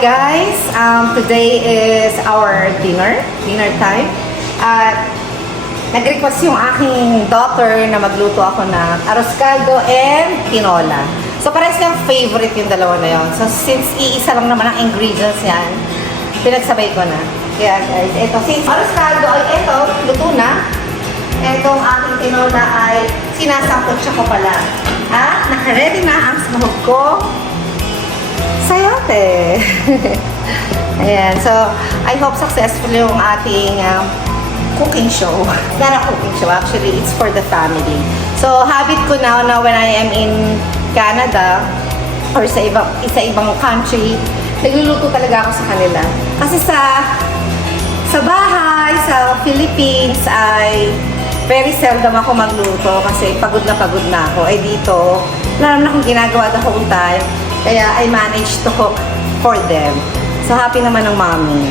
guys, today is our dinner time. At nag-request yung aking daughter na magluto ako ng arroz caldo and tinola. So parehas niyang favorite yung dalawa na yun. So since iisa lang naman ang ingredients yan, pinagsabay ko na. Kaya guys, ito, since arroz caldo ay ito, luto na. Itong aking tinola ay sinasangkot siya ko pala. At naka-ready na ang sahog ko. Sayote! Ayan, so I hope successful yung ating cooking show. It's not a cooking show, actually, it's for the family. So habit ko now na when I am in Canada or sa ibang country, nagluluto talaga ako sa kanila. Kasi sa bahay, sa Philippines ay very seldom ako magluto kasi pagod na ako. Ay dito, wala naman akong ginagawa the whole time. Kaya I managed to cook for them. So happy naman ng mommy.